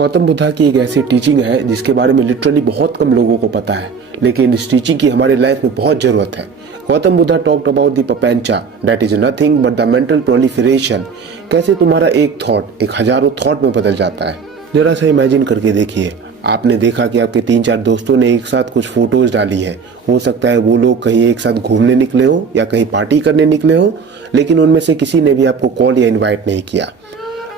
गौतम बुद्धा की एक ऐसी टीचिंग है जिसके बारे में लिटरली बहुत कम लोगों को पता है, लेकिन इस टीचिंग की हमारे लाइफ में बहुत जरूरत है। Gautam Buddha talked about the papancha, that is nothing but the mental proliferation. कैसे तुम्हारा एक थॉट एक हजारों थॉट में बदल जाता है। जरा सा इमेजिन करके देखिए, आपने देखा कि आपके 3-4 दोस्तों ने एक साथ कुछ फोटोज डाली है। हो सकता है वो लोग कहीं एक साथ घूमने निकले हो या कहीं पार्टी करने निकले हो, लेकिन उनमें से किसी ने भी आपको कॉल या इनवाइट नहीं किया।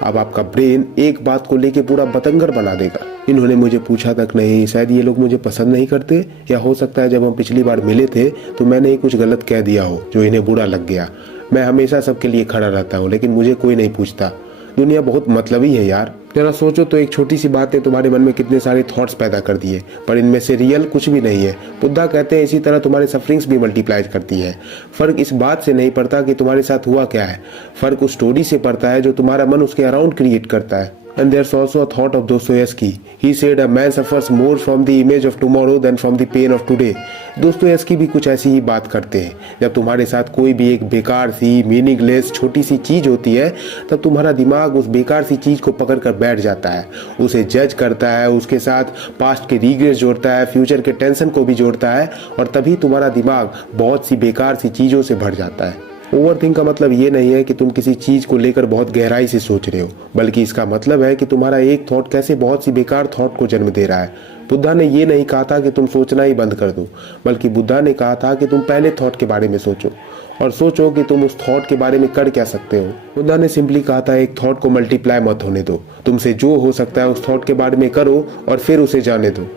अब आपका ब्रेन एक बात को लेके पूरा बतंगर बना देगा। इन्होंने मुझे पूछा तक नहीं, शायद ये लोग मुझे पसंद नहीं करते, या हो सकता है जब हम पिछली बार मिले थे तो मैंने ही कुछ गलत कह दिया हो जो इन्हें बुरा लग गया। मैं हमेशा सबके लिए खड़ा रहता हूँ लेकिन मुझे कोई नहीं पूछता। दुनिया बहुत मतलबी है यार। जरा सोचो तो एक छोटी सी बात ने तुम्हारे मन में कितने सारे थॉट्स पैदा कर दिए, पर इनमें से रियल कुछ भी नहीं है। बुद्धा कहते हैं इसी तरह तुम्हारे सफरिंग्स भी मल्टीप्लाई करती है। फर्क इस बात से नहीं पड़ता कि तुम्हारे साथ हुआ क्या है, फर्क उस स्टोरी से पड़ता है जो तुम्हारा मन उसके अराउंड क्रिएट करता है। And there's also a thought of Dostoevsky. He said a man suffers more from the image of tomorrow than from the pain of today. Dostoevsky भी कुछ ऐसी ही बात करते हैं। जब तुम्हारे साथ कोई भी एक बेकार सी मीनिंगलेस छोटी सी चीज होती है, तब तुम्हारा दिमाग उस बेकार सी चीज को पकड़ कर बैठ जाता है, उसे जज करता है, उसके साथ पास्ट के रिग्रेट्स जोड़ता है, फ्यूचर के टेंशन को भी जोड़ता है, और तभी तुम्हारा दिमाग बहुत सी बेकार सी चीजों से भर जाता है। ओवरथिंक का मतलब ये नहीं है कि तुम किसी चीज को लेकर बहुत गहराई से सोच रहे हो, बल्कि इसका मतलब है कि तुम्हारा एक थॉट कैसे बहुत सी बेकार थॉट को जन्म दे रहा है। बुद्धा ने ये नहीं कहा था कि तुम सोचना ही बंद कर दो, बल्कि बुद्धा ने कहा था कि तुम पहले थॉट के बारे में सोचो और सोचो कि तुम उस थॉट के बारे में कर क्या सकते हो। बुद्धा ने सिंपली कहा था एक थॉट को मल्टीप्लाई मत होने दो, तुमसे जो हो सकता है उस थॉट के बारे में करो और फिर उसे जाने दो।